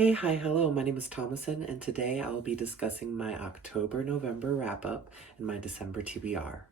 Hey, hi, hello, my name is Thomason, and today I will be discussing my October-November wrap-up and my December TBR.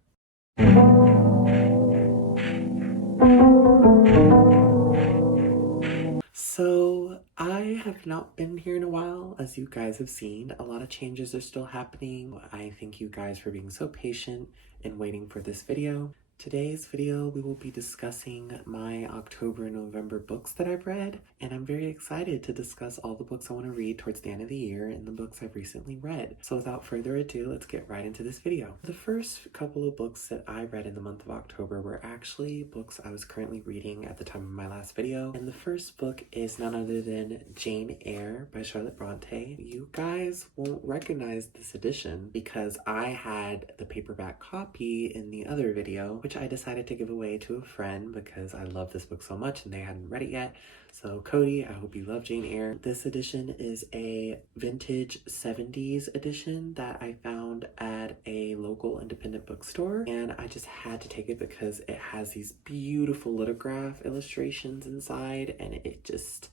So, I have not been here in a while, as you guys have seen. A lot of changes are still happening. I thank you guys for being so patient and waiting for this video. Today's video, we will be discussing my October and November books that I've read, and I'm very excited to discuss all the books I want to read towards the end of the year and the books I've recently read. So without further ado, let's get right into this video. The first couple of books that I read in the month of October were actually books I was currently reading at the time of my last video, and the first book is none other than Jane Eyre by Charlotte Bronte. You guys won't recognize this edition because I had the paperback copy in the other video, which I decided to give away to a friend because I love this book so much and they hadn't read it yet. So Cody, I hope you love Jane Eyre. This edition is a vintage 70s edition that I found at a local independent bookstore, and I just had to take it because it has these beautiful lithograph illustrations inside, and it just...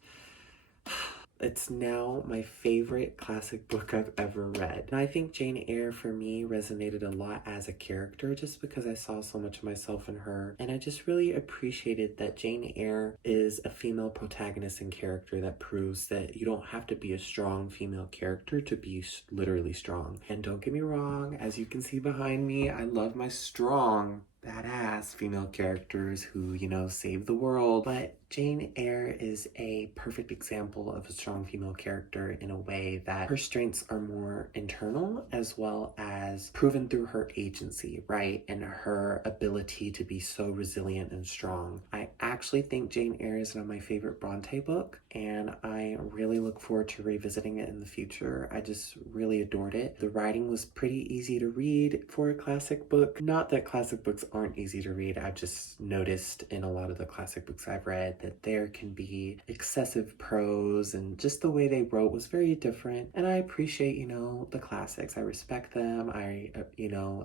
It's now my favorite classic book I've ever read. And I think Jane Eyre for me resonated a lot as a character just because I saw so much of myself in her. And I just really appreciated that Jane Eyre is a female protagonist and character that proves that you don't have to be a strong female character to be literally strong. And don't get me wrong, as you can see behind me, I love my strong, badass female characters who, you know, save the world. But Jane Eyre is a perfect example of a strong female character in a way that her strengths are more internal as well as proven through her agency, right? And her ability to be so resilient and strong. I actually think Jane Eyre is one of my favorite Bronte book, and I really look forward to revisiting it in the future. I just really adored it. The writing was pretty easy to read for a classic book. Not that classic books aren't easy to read. I've just noticed in a lot of the classic books I've read that there can be excessive prose, and just the way they wrote was very different. And I appreciate, you know, the classics. I respect them. I,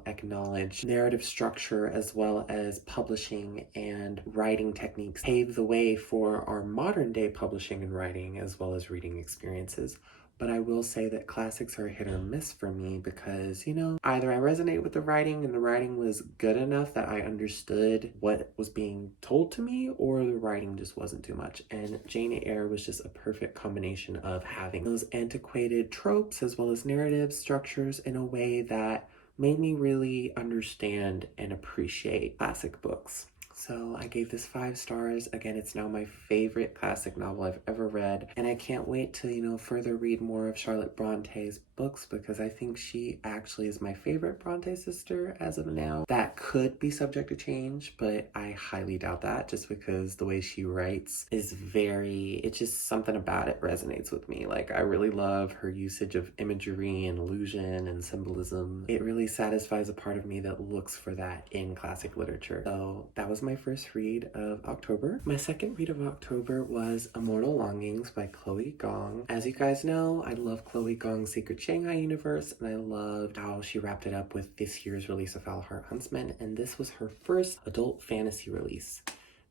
acknowledge narrative structure as well as publishing and writing techniques pave the way for our modern day publishing and writing as well as reading experiences. But I will say that classics are hit or miss for me because, you know, either I resonate with the writing and the writing was good enough that I understood what was being told to me, or the writing just wasn't too much. And Jane Eyre was just a perfect combination of having those antiquated tropes as well as narrative structures in a way that made me really understand and appreciate classic books. So I gave this 5 stars. Again, it's now my favorite classic novel I've ever read. And I can't wait to, you know, further read more of Charlotte Bronte's books because I think she actually is my favorite Bronte sister as of now. That could be subject to change, but I highly doubt that just because the way she writes is it's just something about it resonates with me. Like, I really love her usage of imagery and illusion and symbolism. It really satisfies a part of me that looks for that in classic literature. So that was my first read of October. My second read of October was Immortal Longings by Chloe Gong. As you guys know, I love Chloe Gong's Secret Shanghai universe, and I loved how she wrapped it up with this year's release of Valhart Huntsman, and this was her first adult fantasy release.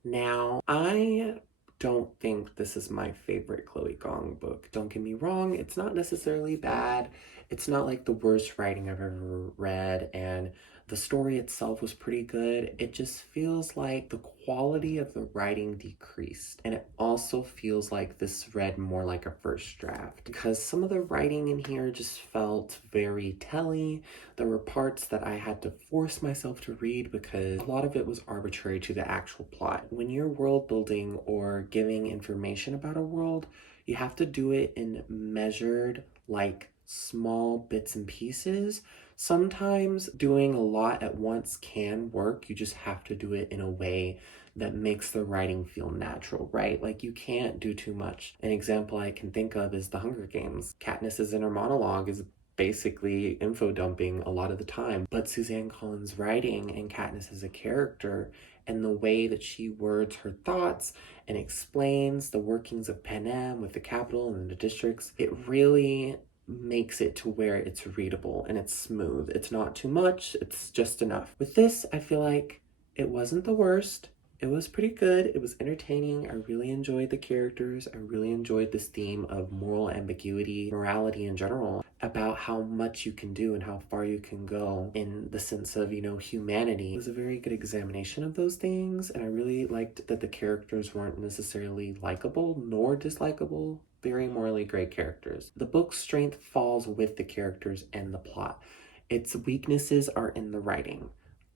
Now, I don't think this is my favorite Chloe Gong book. Don't get me wrong, it's not necessarily bad. It's not like the worst writing I've ever read, and the story itself was pretty good. It just feels like the quality of the writing decreased. And it also feels like this read more like a first draft because some of the writing in here just felt very telly. There were parts that I had to force myself to read because a lot of it was arbitrary to the actual plot. When you're world building or giving information about a world, you have to do it in measured, like, small bits and pieces. Sometimes doing a lot at once can work. You just have to do it in a way that makes the writing feel natural, right? Like, you can't do too much. An example I can think of is The Hunger Games. Katniss's inner monologue is basically info dumping a lot of the time, but Suzanne Collins' writing and Katniss as a character and the way that she words her thoughts and explains the workings of Panem with the capital and the districts, it really makes it to where it's readable and it's smooth. It's not too much, it's just enough. With this, I feel like it wasn't the worst, It was pretty good. It was entertaining. I really enjoyed the characters. I really enjoyed this theme of moral ambiguity, morality in general, about how much you can do and how far you can go in the sense of, humanity. It was a very good examination of those things, and I really liked that the characters weren't necessarily likable nor dislikable. Very morally great characters. The book's strength falls with the characters and the plot. Its weaknesses are in the writing.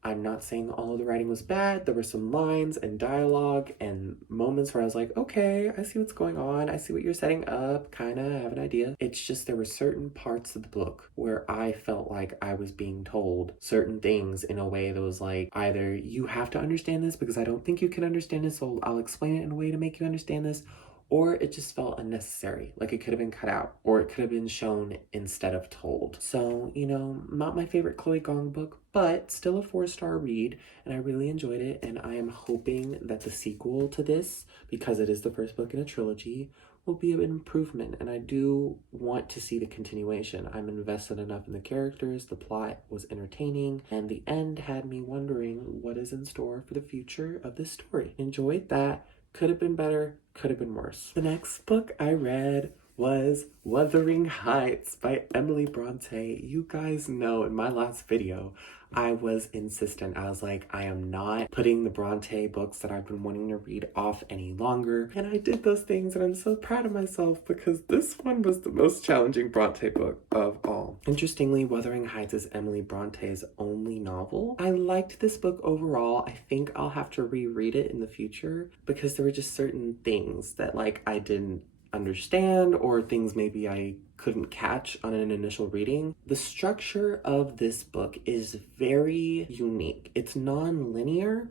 I'm not saying all of the writing was bad. There were some lines and dialogue and moments where I was like, okay, I see what's going on. I see what you're setting up. Kind of have an idea. It's just there were certain parts of the book where I felt like I was being told certain things in a way that was like, either you have to understand this because I don't think you can understand this, so I'll explain it in a way to make you understand this. Or it just felt unnecessary, like it could have been cut out, or it could have been shown instead of told. So, not my favorite Chloe Gong book, but still a 4-star read, and I really enjoyed it, and I am hoping that the sequel to this, because it is the first book in a trilogy, will be an improvement, and I do want to see the continuation. I'm invested enough in the characters, the plot was entertaining, and the end had me wondering what is in store for the future of this story. Enjoyed that. Could have been better, could have been worse. The next book I read was Wuthering Heights by Emily Bronte. You guys know in my last video, I was insistent. I was like, I am not putting the Bronte books that I've been wanting to read off any longer. And I did those things, and I'm so proud of myself because this one was the most challenging Bronte book of all. Interestingly, Wuthering Heights is Emily Bronte's only novel. I liked this book overall. I think I'll have to reread it in the future because there were just certain things that I didn't understand, or things maybe I couldn't catch on an initial reading. The structure of this book is very unique. It's non-linear,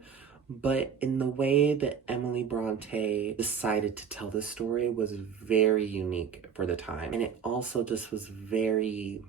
but in the way that Emily Bronte decided to tell this story was very unique for the time. And it also just was very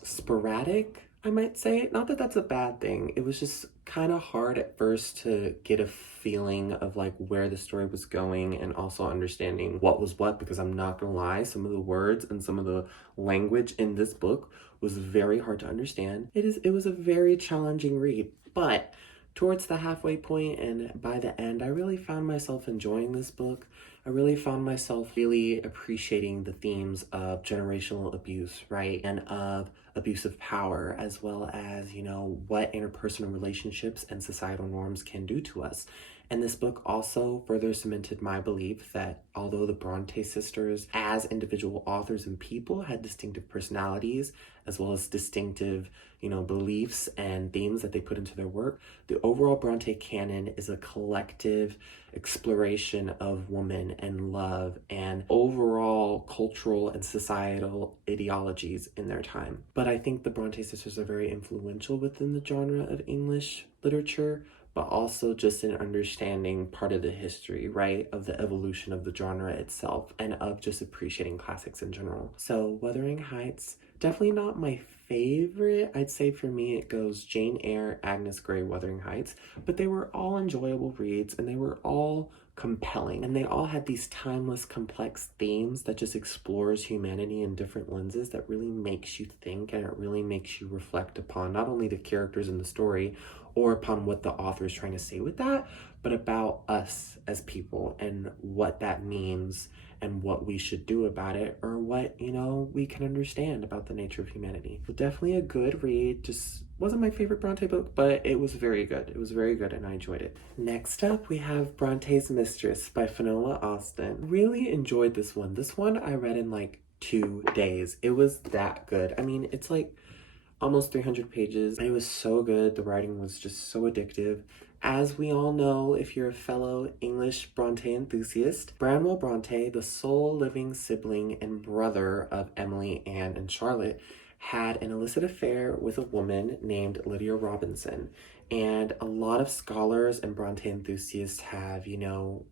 sporadic, I might say. Not that that's a bad thing. It was just kind of hard at first to get a feeling of where the story was going, and also understanding what was what, because I'm not gonna lie, some of the words and some of the language in this book was very hard to understand. It was a very challenging read, but towards the halfway point and by the end, I really found myself enjoying this book. I really found myself really appreciating the themes of generational abuse, right? And of abuse of power, as well as, what interpersonal relationships and societal norms can do to us. And this book also further cemented my belief that although the Bronte sisters, as individual authors and people, had distinctive personalities, as well as distinctive, beliefs and themes that they put into their work, the overall Bronte canon is a collective exploration of woman and love and overall cultural and societal ideologies in their time. But I think the Bronte sisters are very influential within the genre of English literature, but also just in understanding part of the history, right, of the evolution of the genre itself, and of just appreciating classics in general. So Wuthering Heights, definitely not my favorite. I'd say for me it goes Jane Eyre, Agnes Grey, Wuthering Heights, but they were all enjoyable reads, and they were all compelling, and they all had these timeless, complex themes that just explores humanity in different lenses that really makes you think, and it really makes you reflect upon not only the characters in the story or upon what the author is trying to say with that, but about us as people and what that means and what we should do about it, or what, we can understand about the nature of humanity. So definitely a good read. Just wasn't my favorite Bronte book, but it was very good. It was very good, and I enjoyed it. Next up, we have Bronte's Mistress by Finola Austin. Really enjoyed this one. This one I read in 2 days. It was that good. I mean, it's almost 300 pages. It was so good. The writing was just so addictive. As we all know, if you're a fellow English Bronte enthusiast, Branwell Bronte, the sole living sibling and brother of Emily, Anne, and Charlotte, had an illicit affair with a woman named Lydia Robinson. And a lot of scholars and Bronte enthusiasts have,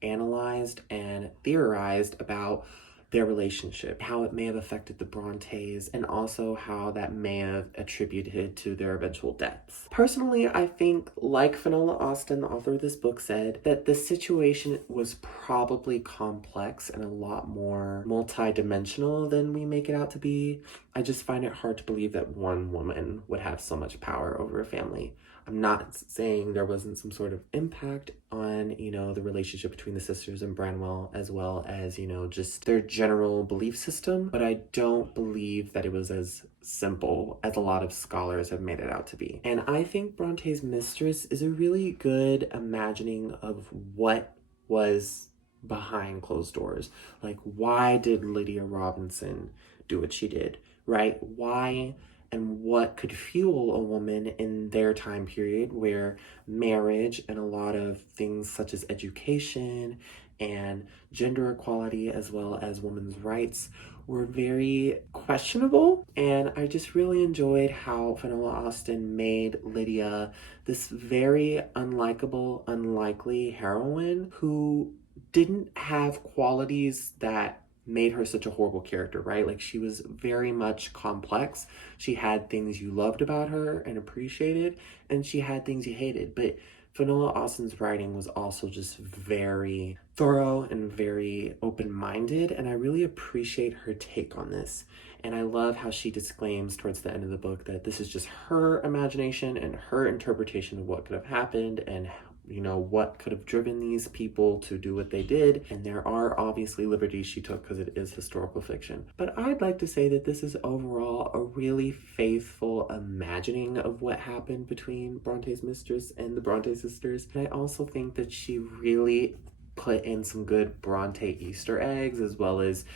analyzed and theorized about their relationship, how it may have affected the Brontes, and also how that may have attributed to their eventual deaths. Personally, I think, like Finola Austin, the author of this book, said, that the situation was probably complex and a lot more multi-dimensional than we make it out to be. I just find it hard to believe that one woman would have so much power over a family. I'm not saying there wasn't some sort of impact on, the relationship between the sisters and Branwell, as well as, just their general belief system, but I don't believe that it was as simple as a lot of scholars have made it out to be. And I think Bronte's Mistress is a really good imagining of what was behind closed doors. Like, why did Lydia Robinson do what she did, right? Why and what could fuel a woman in their time period where marriage and a lot of things such as education and gender equality as well as women's rights were very questionable. And I just really enjoyed how Finola Austen made Lydia this very unlikable, unlikely heroine who didn't have qualities that made her such a horrible character, right? Like, she was very much complex. She had things you loved about her and appreciated, and she had things you hated. But Finola Austen's writing was also just very thorough and very open-minded, and I really appreciate her take on this. And I love how she disclaims towards the end of the book that this is just her imagination and her interpretation of what could have happened and what could have driven these people to do what they did. And there are obviously liberties she took because it is historical fiction. But I'd like to say that this is overall a really faithful imagining of what happened between Bronte's Mistress and the Bronte sisters. And I also think that she really put in some good Bronte Easter eggs, as well as,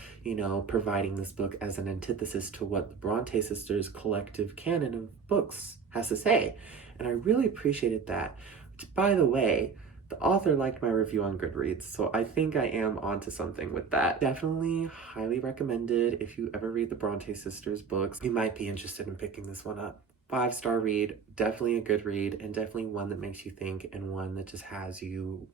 providing this book as an antithesis to what the Bronte sisters' collective canon of books has to say. And I really appreciated that. Which, by the way, the author liked my review on Goodreads, so I think I am onto something with that. Definitely highly recommended if you ever read the Bronte sisters books. You might be interested in picking this one up. 5-star read, definitely a good read, and definitely one that makes you think and one that just has you,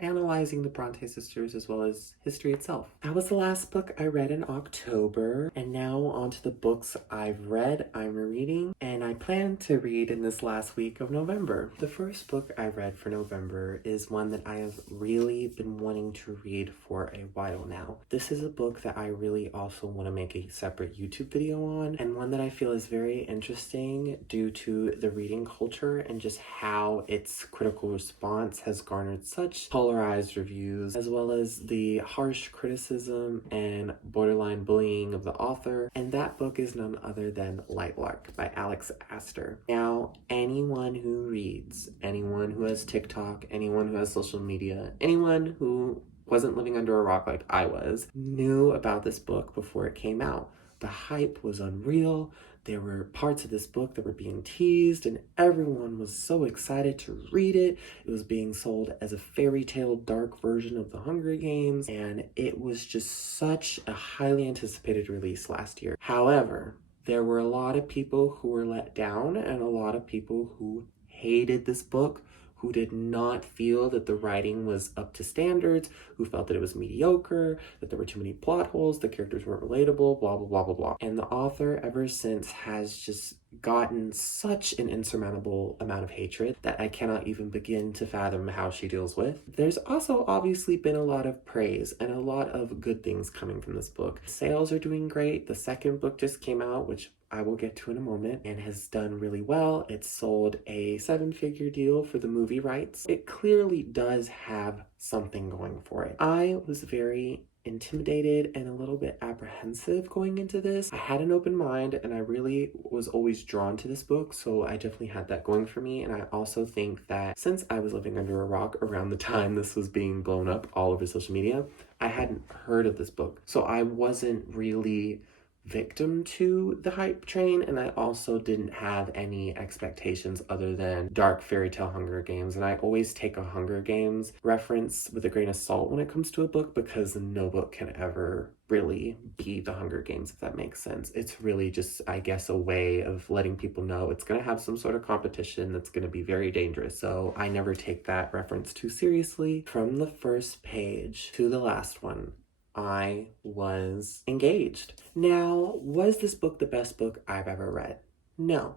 analyzing the Bronte sisters as well as history itself. That was the last book I read in October, and now on to the books I've read, I'm reading, and I plan to read in this last week of November. The first book I read for November is one that I have really been wanting to read for a while now. This is a book that I really also want to make a separate YouTube video on, and one that I feel is very interesting due to the reading culture and just how its critical response has garnered such polarized reviews, as well as the harsh criticism and borderline bullying of the author. And that book is none other than Lightlark by Alex Astor. Now, anyone who reads, anyone who has TikTok, anyone who has social media, anyone who wasn't living under a rock like I was, knew about this book before it came out. The hype was unreal. There were parts of this book that were being teased, and everyone was so excited to read it. It was being sold as a fairy tale dark version of The Hunger Games, and it was just such a highly anticipated release last year. However, there were a lot of people who were let down and a lot of people who hated this book, who did not feel that the writing was up to standards, who felt that it was mediocre, that there were too many plot holes, the characters weren't relatable, blah, blah, blah, blah, blah. And the author ever since has just gotten such an insurmountable amount of hatred that I cannot even begin to fathom how she deals with. There's also obviously been a lot of praise and a lot of good things coming from this book. Sales are doing great. The second book just came out, which I will get to in a moment, and has done really well. It sold a 7-figure deal for the movie rights. It clearly does have something going for it. I was very intimidated and a little bit apprehensive going into this. I had an open mind and I really was always drawn to this book, so I definitely had that going for me. And I also think that since I was living under a rock around the time this was being blown up all over social media, I hadn't heard of this book, so I wasn't really victim to the hype train, and I also didn't have any expectations other than dark fairy tale Hunger Games. And I always take a Hunger Games reference with a grain of salt when it comes to a book, because no book can ever really be the Hunger Games, if that makes sense. It's really just, I guess, a way of letting people know it's going to have some sort of competition that's going to be very dangerous. So I never take that reference too seriously. From the first page to the last one, I was engaged. Now, was this book the best book I've ever read? No.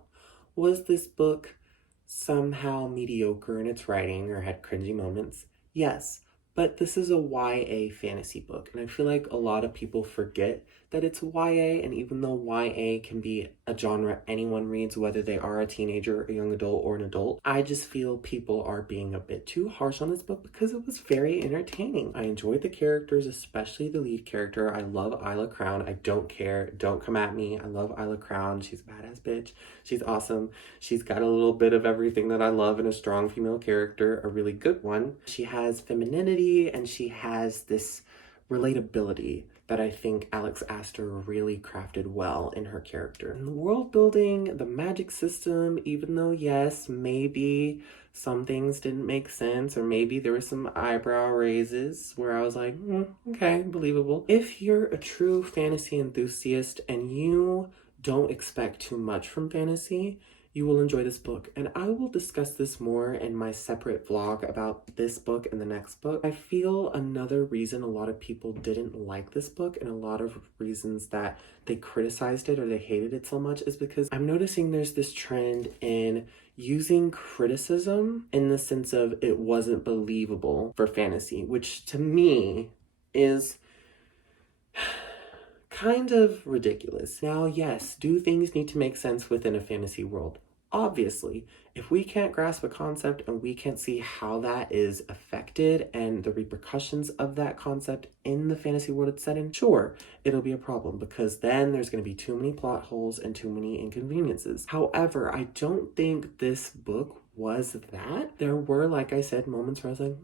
Was this book somehow mediocre in its writing or had cringy moments? Yes. But this is a YA fantasy book, and I feel like a lot of people forget that it's YA, and even though YA can be a genre anyone reads, whether they are a teenager, a young adult, or an adult, I just feel people are being a bit too harsh on this book because it was very entertaining. I enjoyed the characters, especially the lead character. I love Isla Crown. I don't care. Don't come at me. I love Isla Crown. She's a badass bitch. She's awesome. She's got a little bit of everything that I love in a strong female character, a really good one. She has femininity and she has this relatability that I think Alex Astor really crafted well in her character. And the world building, the magic system, even though yes, maybe some things didn't make sense, or maybe there were some eyebrow raises where I was like, okay, believable. If you're a true fantasy enthusiast and you don't expect too much from fantasy, you will enjoy this book. And I will discuss this more in my separate vlog about this book and the next book. I feel another reason a lot of people didn't like this book and a lot of reasons that they criticized it or they hated it so much is because I'm noticing there's this trend in using criticism in the sense of it wasn't believable for fantasy, which to me is kind of ridiculous. Now, yes, do things need to make sense within a fantasy world? Obviously, if we can't grasp a concept and we can't see how that is affected and the repercussions of that concept in the fantasy world it's set in, sure, it'll be a problem because then there's going to be too many plot holes and too many inconveniences. However, I don't think this book was that. There were, like I said, moments where I was like,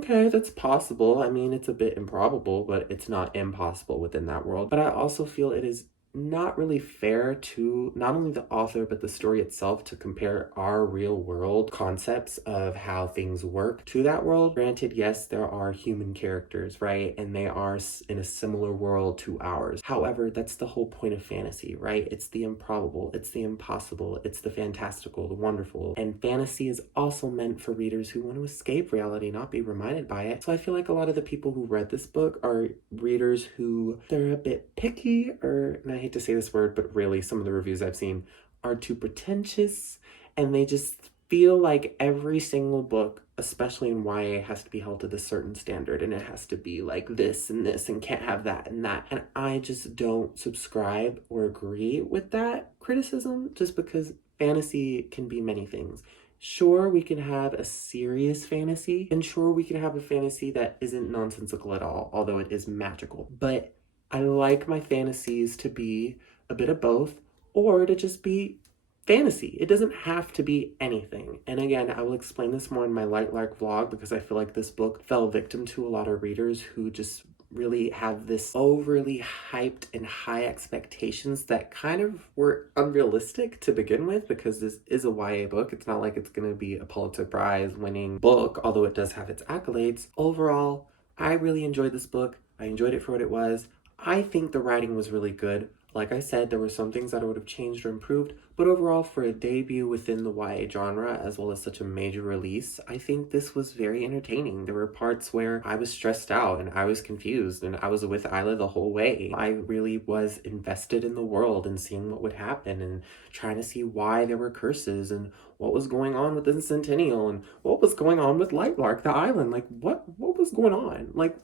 okay, that's possible. I mean, it's a bit improbable, but it's not impossible within that world. But I also feel it is not really fair to not only the author but the story itself to compare our real world concepts of how things work to that world. Granted, yes, there are human characters, right? And they are in a similar world to ours. However, that's the whole point of fantasy, right? It's the improbable, it's the impossible, it's the fantastical, the wonderful. And fantasy is also meant for readers who want to escape reality, not be reminded by it. So I feel like a lot of the people who read this book are readers who they're a bit picky, or, and I hate to say this word, but really some of the reviews I've seen are too pretentious, and they just feel like every single book, especially in YA, has to be held to this certain standard, and it has to be like this and this and can't have that and that. And I just don't subscribe or agree with that criticism, just because fantasy can be many things. Sure, we can have a serious fantasy, and sure, we can have a fantasy that isn't nonsensical at all, although it is magical. But I like my fantasies to be a bit of both, or to just be fantasy. It doesn't have to be anything. And again, I will explain this more in my Light Lark vlog because I feel like this book fell victim to a lot of readers who just really have this overly hyped and high expectations that kind of were unrealistic to begin with, because this is a YA book. It's not like it's going to be a Pulitzer Prize winning book, although it does have its accolades. Overall, I really enjoyed this book. I enjoyed it for what it was. I think the writing was really good. Like I said, there were some things that I would have changed or improved, but overall, for a debut within the YA genre, as well as such a major release, I think this was very entertaining. There were parts where I was stressed out and I was confused, and I was with Isla the whole way. I really was invested in the world and seeing what would happen and trying to see why there were curses and what was going on with the Centennial and what was going on with Lightlark, the island. Like, what was going on? Like,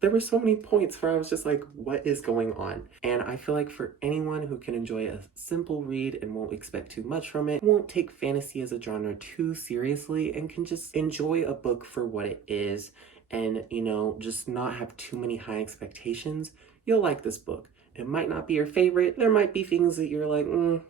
there were so many points where I was just like, what is going on? And I feel like for anyone who can enjoy a simple read and won't expect too much from it, won't take fantasy as a genre too seriously, and can just enjoy a book for what it is and, you know, just not have too many high expectations, you'll like this book. It might not be your favorite. There might be things that you're like,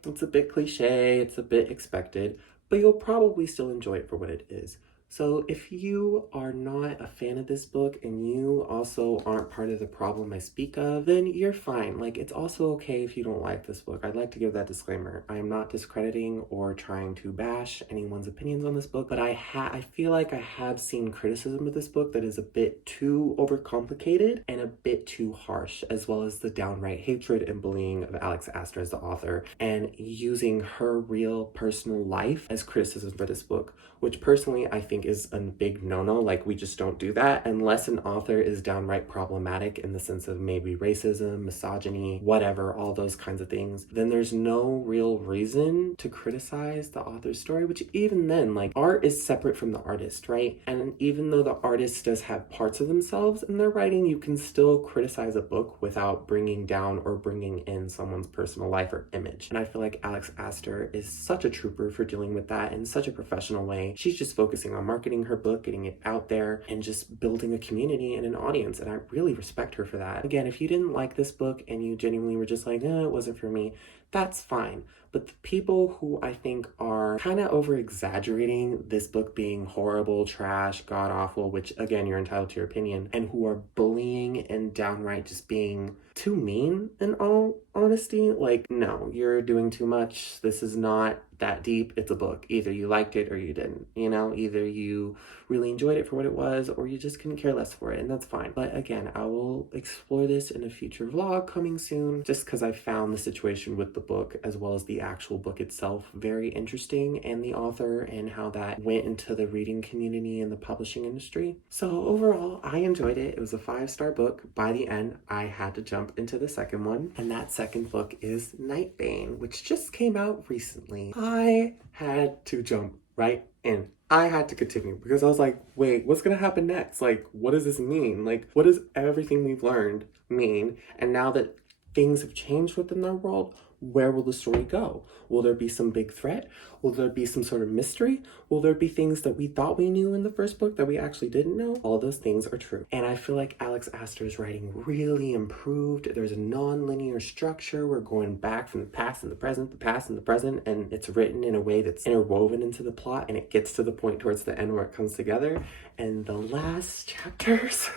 it's a bit cliche, it's a bit expected, but you'll probably still enjoy it for what it is. So if you are not a fan of this book and you also aren't part of the problem I speak of, then you're fine. Like, it's also okay if you don't like this book. I'd like to give that disclaimer. I am not discrediting or trying to bash anyone's opinions on this book, but I feel like I have seen criticism of this book that is a bit too overcomplicated and a bit too harsh, as well as the downright hatred and bullying of Alex Astor as the author, and using her real personal life as criticism for this book, which personally I think think is a big no-no. Like, we just don't do that unless an author is downright problematic in the sense of maybe racism, misogyny, whatever, all those kinds of things. Then there's no real reason to criticize the author's story, which even then, like, art is separate from the artist, right? And even though the artist does have parts of themselves in their writing, you can still criticize a book without bringing down or bringing in someone's personal life or image. And I feel like Alex Astor is such a trooper for dealing with that in such a professional way. She's just focusing on marketing her book, getting it out there, and just building a community and an audience. And I really respect her for that. Again, if you didn't like this book and you genuinely were just like, no, it wasn't for me, that's fine. But the people who I think are kind of over exaggerating this book being horrible, trash, god awful, which again, you're entitled to your opinion, and who are bullying and downright just being too mean in all honesty, like, no, you're doing too much. This is not that deep. It's a book. Either you liked it or you didn't, you know, either you really enjoyed it for what it was or you just couldn't care less for it, and that's fine. But again, I will explore this in a future vlog coming soon, just because I found the situation with the book as well as the actual book itself very interesting, and the author and how that went into the reading community and the publishing industry. So overall, I enjoyed it. It was a 5-star book. By the end, I had to jump into the second one, and that second book is Nightbane, which just came out recently. I had to jump right in. I had to continue because I was like, wait, what's gonna happen next? Like, what does this mean? Like, what does everything we've learned mean? And now that things have changed within their world, where will the story go? Will there be some big threat? Will there be some sort of mystery? Will there be things that we thought we knew in the first book that we actually didn't know? All of those things are true. And I feel like Alex Astor's writing really improved. There's a non-linear structure. We're going back from the past and the present, the past and the present, and it's written in a way that's interwoven into the plot, and it gets to the point towards the end where it comes together. And the last chapters...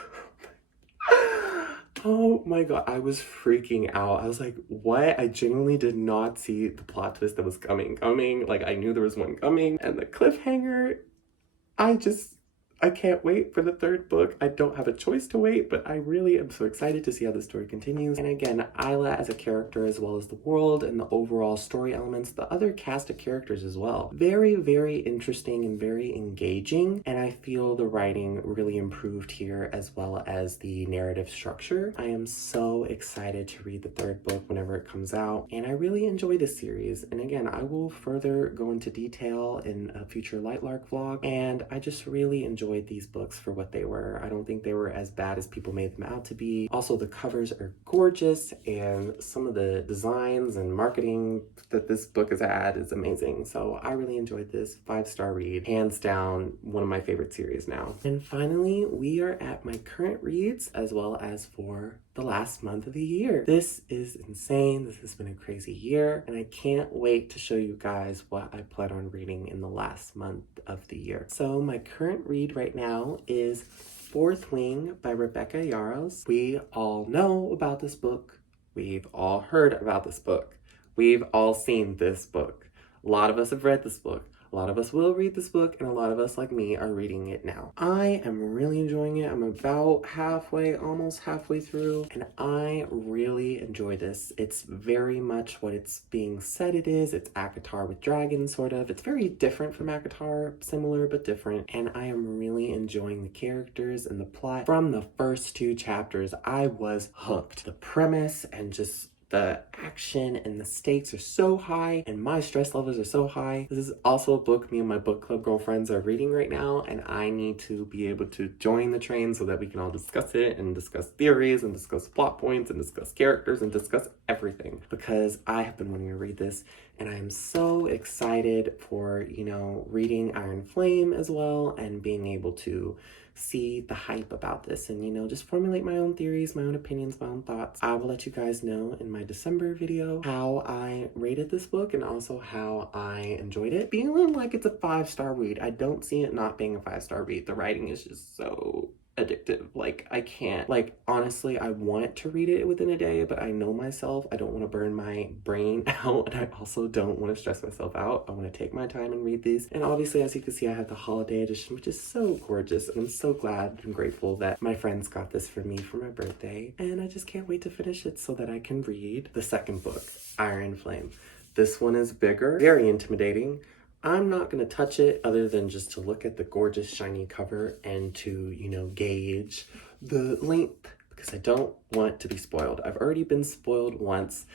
Oh my god, I was freaking out. I was like, what? I genuinely did not see the plot twist that was coming. Like, I knew there was one coming. And the cliffhanger, I can't wait for the third book. I don't have a choice to wait, but I really am so excited to see how the story continues. And again, Isla as a character, as well as the world and the overall story elements, the other cast of characters as well. Very, very interesting and very engaging. And I feel the writing really improved here, as well as the narrative structure. I am so excited to read the third book whenever it comes out. And I really enjoy this series. And again, I will further go into detail in a future Lightlark vlog. And I just really enjoyed these books for what they were. I don't think they were as bad as people made them out to be. Also, the covers are gorgeous, and some of the designs and marketing that this book has had is amazing. So I really enjoyed this. 5-star read. Hands down, one of my favorite series now. And finally, we are at my current reads as well as for the last month of the year. This is insane. This has been a crazy year, and I can't wait to show you guys what I plan on reading in the last month of the year. So my current read right now is Fourth Wing by Rebecca Yarros. We all know about this book. We've all heard about this book. We've all seen this book. A lot of us have read this book. A lot of us will read this book, and a lot of us, like me, are reading it now. I am really enjoying it. I'm about almost halfway through, and I really enjoy this. It's very much what it's being said it is. It's ACOTAR with dragons, sort of. It's very different from ACOTAR, similar but different, and I am really enjoying the characters and the plot. From the first 2 chapters, I was hooked. The premise and just the action and the stakes are so high, and my stress levels are so high. This is also a book me and my book club girlfriends are reading right now, and I need to be able to join the train so that we can all discuss it and discuss theories and discuss plot points and discuss characters and discuss everything, because I have been wanting to read this, and I am so excited for, you know, reading Iron Flame as well and being able to see the hype about this and, you know, just formulate my own theories, my own opinions, my own thoughts. I will let you guys know in my December video how I rated this book and also how I enjoyed it. Feeling like it's a 5-star read. I don't see it not being a 5-star read. The writing is just so addictive. Like, I can't, like, honestly, I want to read it within a day, but I know myself. I don't want to burn my brain out, and I also don't want to stress myself out. I want to take my time and read these. And obviously, as you can see, I have the holiday edition, which is so gorgeous, and I'm so glad and grateful that my friends got this for me for my birthday, and I just can't wait to finish it so that I can read the second book, Iron Flame. This one is bigger, very intimidating. I'm not going to touch it other than just to look at the gorgeous shiny cover and to, gauge the length because I don't want it to be spoiled. I've already been spoiled once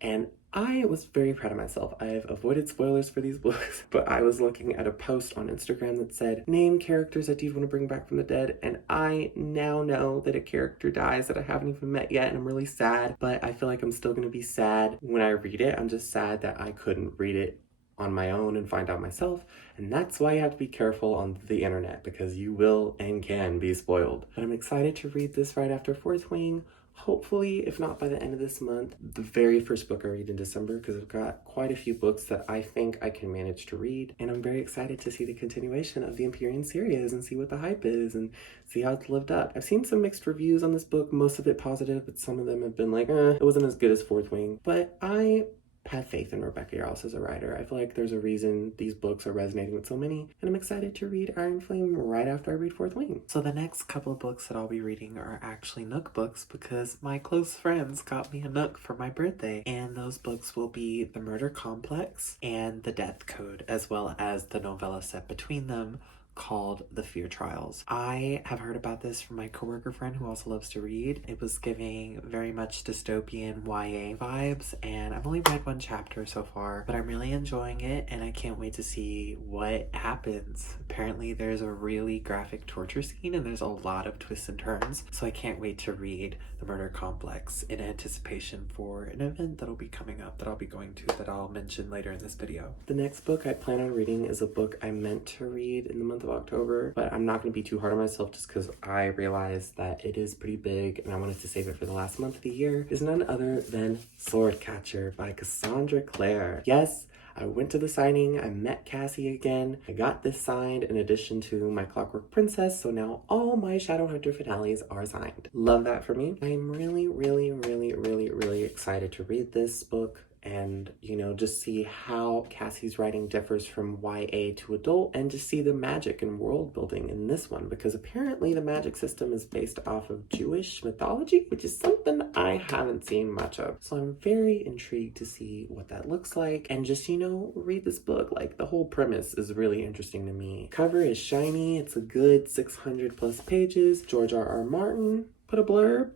and I was very proud of myself. I've avoided spoilers for these books, but I was looking at a post on Instagram that said, name characters that you'd want to bring back from the dead, and I now know that a character dies that I haven't even met yet, and I'm really sad, but I feel like I'm still going to be sad when I read it. I'm just sad that I couldn't read it on my own and find out myself, and that's why you have to be careful on the internet, because you will and can be spoiled. But I'm excited to read this right after Fourth Wing. Hopefully, if not by the end of this month, the very first book I read in December, because I've got quite a few books that I think I can manage to read. And I'm very excited to see the continuation of the Empyrean series and see what the hype is and see how it's lived up. I've seen some mixed reviews on this book, most of it positive, but some of them have been like, it wasn't as good as Fourth Wing. But I have faith in Rebecca Yarros as a writer. I feel like there's a reason these books are resonating with so many, and I'm excited to read Iron Flame right after I read Fourth Wing. So the next couple of books that I'll be reading are actually Nook books because my close friends got me a Nook for my birthday, and those books will be The Murder Complex and The Death Code, as well as the novella set between them called The Fear Trials. I have heard about this from my coworker friend who also loves to read. It was giving very much dystopian YA vibes, and I've only read one chapter so far, but I'm really enjoying it and I can't wait to see what happens. Apparently there's a really graphic torture scene and there's a lot of twists and turns, so I can't wait to read The Murder Complex in anticipation for an event that'll be coming up that I'll be going to that I'll mention later in this video. The next book I plan on reading is a book I meant to read in the month of October, but I'm not going to be too hard on myself just because I realized that it is pretty big and I wanted to save it for the last month of the year. Is none other than Swordcatcher by Cassandra Clare. Yes, I went to the signing, I met Cassie again, I got this signed in addition to my Clockwork Princess, so now all my Shadowhunter finales are signed. Love that for me. I'm really excited to read this book and, just see how Cassie's writing differs from YA to adult and just see the magic and world building in this one, because apparently the magic system is based off of Jewish mythology, which is something I haven't seen much of. So I'm very intrigued to see what that looks like and just, read this book. Like, the whole premise is really interesting to me. Cover is shiny. It's a good 600 plus pages. George R.R. Martin put a blurb.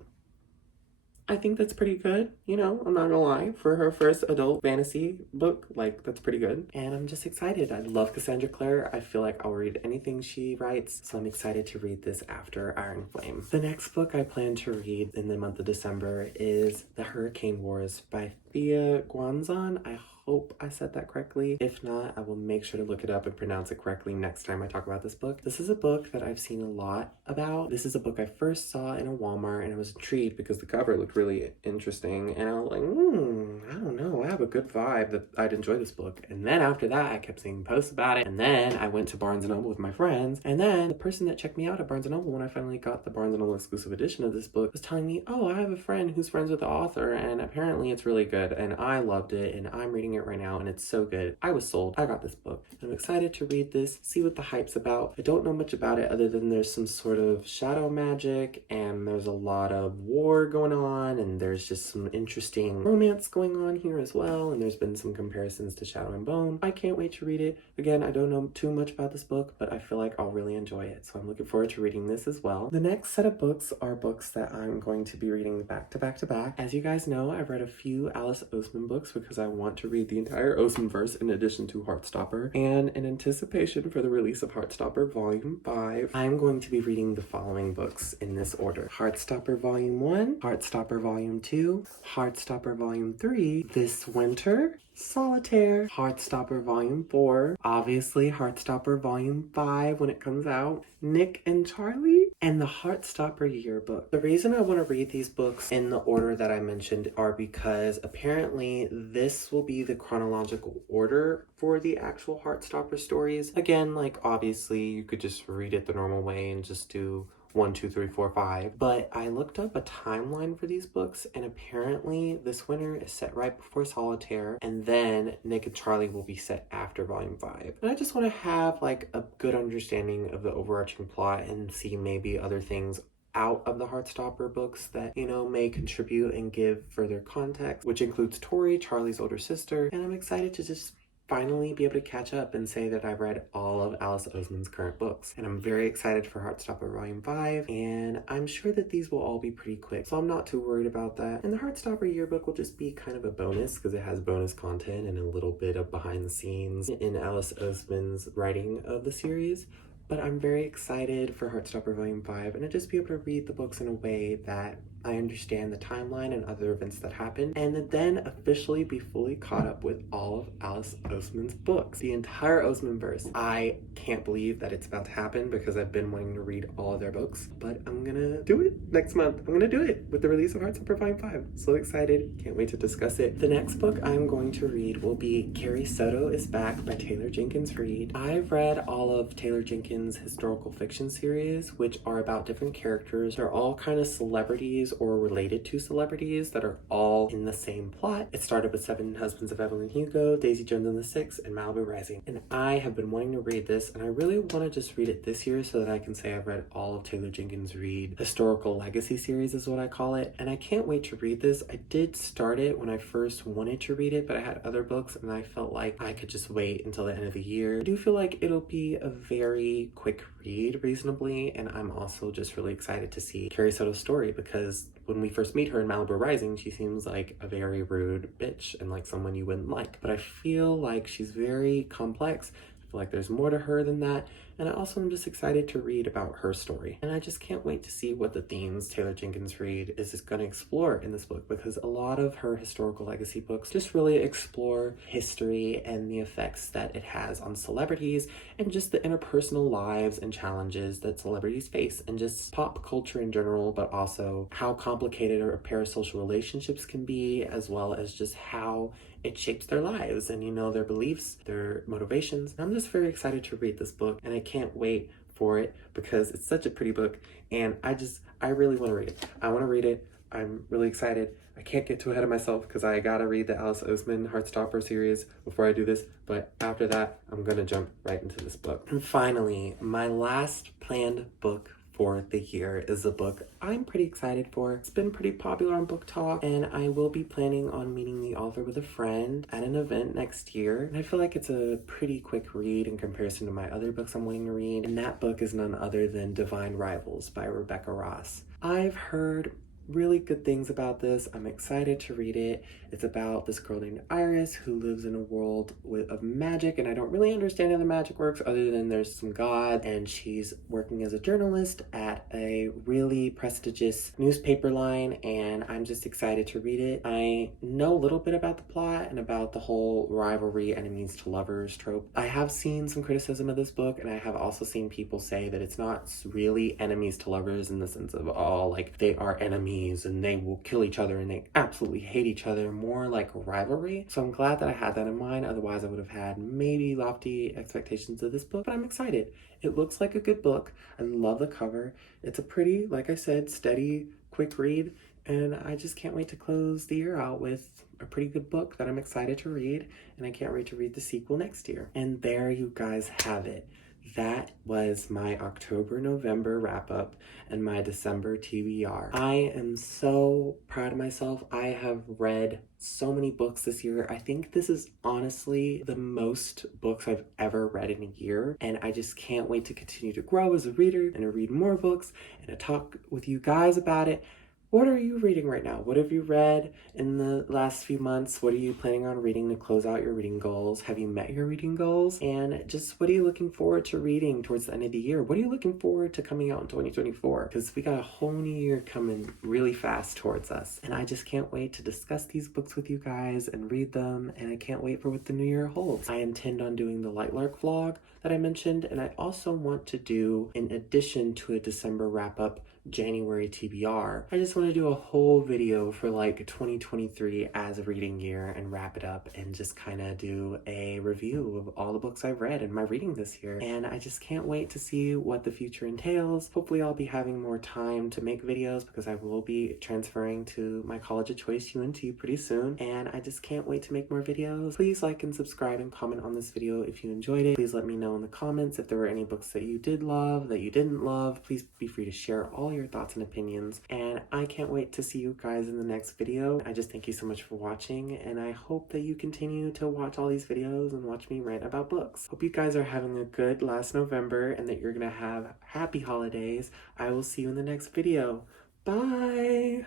I think that's pretty good, I'm not gonna lie. For her first adult fantasy book, that's pretty good. And I'm just excited. I love Cassandra Clare. I feel like I'll read anything she writes, so I'm excited to read this after Iron Flame. The next book I plan to read in the month of December is The Hurricane Wars by Thea Guanzon. I hope I said that correctly. If not, I will make sure to look it up and pronounce it correctly next time I talk about this book. This is a book that I've seen a lot about. This is a book I first saw in a Walmart and I was intrigued because the cover looked really interesting and I was like, I don't know, I have a good vibe that I'd enjoy this book. And then after that, I kept seeing posts about it, and then I went to Barnes & Noble with my friends, and then the person that checked me out at Barnes & Noble when I finally got the Barnes & Noble exclusive edition of this book was telling me, oh, I have a friend who's friends with the author and apparently it's really good, and I loved it and I'm reading it right now and it's so good. I was sold. I got this book. I'm excited to read this, see what the hype's about. I don't know much about it other than there's some sort of shadow magic and there's a lot of war going on and there's just some interesting romance going on here as well, and there's been some comparisons to Shadow and Bone. I can't wait to read it. Again, I don't know too much about this book, but I feel like I'll really enjoy it, so I'm looking forward to reading this as well. The next set of books are books that I'm going to be reading back to back to back. As you guys know, I've read a few Alice Oseman books because I want to read the entire Osemanverse in addition to Heartstopper, and in anticipation for the release of Heartstopper Volume 5, I'm going to be reading the following books in this order: Heartstopper Volume 1, Heartstopper Volume 2, Heartstopper Volume 3, This Winter, Solitaire, Heartstopper Volume 4, obviously Heartstopper Volume 5 when it comes out, Nick and Charlie, and the Heartstopper Yearbook. The reason I want to read these books in the order that I mentioned are because apparently this will be the chronological order for the actual Heartstopper stories. Again, obviously you could just read it the normal way and just do 1, 2, 3, 4, 5. But I looked up a timeline for these books, and apparently This Winter is set right before Solitaire, and then Nick and Charlie will be set after Volume 5. And I just want to have a good understanding of the overarching plot and see maybe other things out of the Heartstopper books that, may contribute and give further context, which includes Tori, Charlie's older sister, and I'm excited to just finally be able to catch up and say that I've read all of Alice Oseman's current books. And I'm very excited for Heartstopper Volume 5, and I'm sure that these will all be pretty quick, so I'm not too worried about that. And the Heartstopper yearbook will just be kind of a bonus because it has bonus content and a little bit of behind the scenes in Alice Oseman's writing of the series. But I'm very excited for Heartstopper Volume 5 and to just be able to read the books in a way that I understand the timeline and other events that happen, and then officially be fully caught up with all of Alice Oseman's books. The entire Osemanverse. I can't believe that it's about to happen because I've been wanting to read all of their books, but I'm gonna do it next month. I'm gonna do it with the release of Heartstopper Volume 5. So excited, can't wait to discuss it. The next book I'm going to read will be Carrie Soto is Back by Taylor Jenkins Reid. I've read all of Taylor Jenkins' historical fiction series, which are about different characters. They're all kind of celebrities or related to celebrities that are all in the same plot. It started with Seven Husbands of Evelyn Hugo, Daisy Jones and the Six, and Malibu Rising. And I have been wanting to read this, and I really want to just read it this year so that I can say I've read all of Taylor Jenkins Reid historical legacy series is what I call it. And I can't wait to read this. I did start it when I first wanted to read it, but I had other books and I felt like I could just wait until the end of the year. I do feel like it'll be a very quick read reasonably, and I'm also just really excited to see Carrie Soto's story because when we first meet her in Malibu Rising, she seems like a very rude bitch and like someone you wouldn't like. But I feel like she's very complex. I feel like there's more to her than that. And I also am just excited to read about her story. And I just can't wait to see what the themes Taylor Jenkins Reid is just going to explore in this book, because a lot of her historical legacy books just really explore history and the effects that it has on celebrities and just the interpersonal lives and challenges that celebrities face and just pop culture in general, but also how complicated our parasocial relationships can be, as well as just how it shapes their lives and, you know, their beliefs, their motivations. And I'm just very excited to read this book, and I can't wait for it because it's such a pretty book, and I really want to read it. I want to read it. I'm really excited. I can't get too ahead of myself because I gotta read the Alice Oseman Heartstopper series before I do this, but after that, I'm gonna jump right into this book. And finally, my last planned book for the year is a book I'm pretty excited for. It's been pretty popular on Book Talk, and I will be planning on meeting the author with a friend at an event next year. And I feel like it's a pretty quick read in comparison to my other books I'm wanting to read, and that book is none other than Divine Rivals by Rebecca Ross. I've heard really good things about this. I'm excited to read it. It's about this girl named Iris who lives in a world of magic, and I don't really understand how the magic works other than there's some god, and she's working as a journalist at a really prestigious newspaper line, and I'm just excited to read it. I know a little bit about the plot and about the whole rivalry, enemies to lovers trope. I have seen some criticism of this book, and I have also seen people say that it's not really enemies to lovers in the sense of, oh, like they are enemies and they will kill each other and they absolutely hate each other, more like rivalry. So I'm glad that I had that in mind. Otherwise I would have had maybe lofty expectations of this book, but I'm excited. It looks like a good book. I love the cover. It's a pretty, like I said, steady, quick read, and I just can't wait to close the year out with a pretty good book that I'm excited to read, and I can't wait to read the sequel next year. And there you guys have it. That was my October-November wrap-up and my December TBR. I am so proud of myself. I have read so many books this year. I think this is honestly the most books I've ever read in a year, and I just can't wait to continue to grow as a reader and to read more books and to talk with you guys about it. What are you reading right now? What have you read in the last few months? What are you planning on reading to close out your reading goals? Have you met your reading goals? And just what are you looking forward to reading towards the end of the year? What are you looking forward to coming out in 2024? Because we got a whole new year coming really fast towards us. And I just can't wait to discuss these books with you guys and read them. And I can't wait for what the new year holds. I intend on doing the Light Lark vlog that I mentioned. And I also want to do, in addition to a December wrap-up, January TBR. I just want to do a whole video for like 2023 as a reading year and wrap it up and just kind of do a review of all the books I've read in my reading this year. And I just can't wait to see what the future entails. Hopefully I'll be having more time to make videos because I will be transferring to my college of choice, UNT, pretty soon. And I just can't wait to make more videos. Please like and subscribe and comment on this video if you enjoyed it. Please let me know in the comments if there were any books that you did love, that you didn't love. Please be free to share all all your thoughts and opinions. And I can't wait to see you guys in the next video. I just thank you so much for watching, and I hope that you continue to watch all these videos and watch me write about books. Hope you guys are having a good last November and that you're gonna have happy holidays. I will see you in the next video. Bye!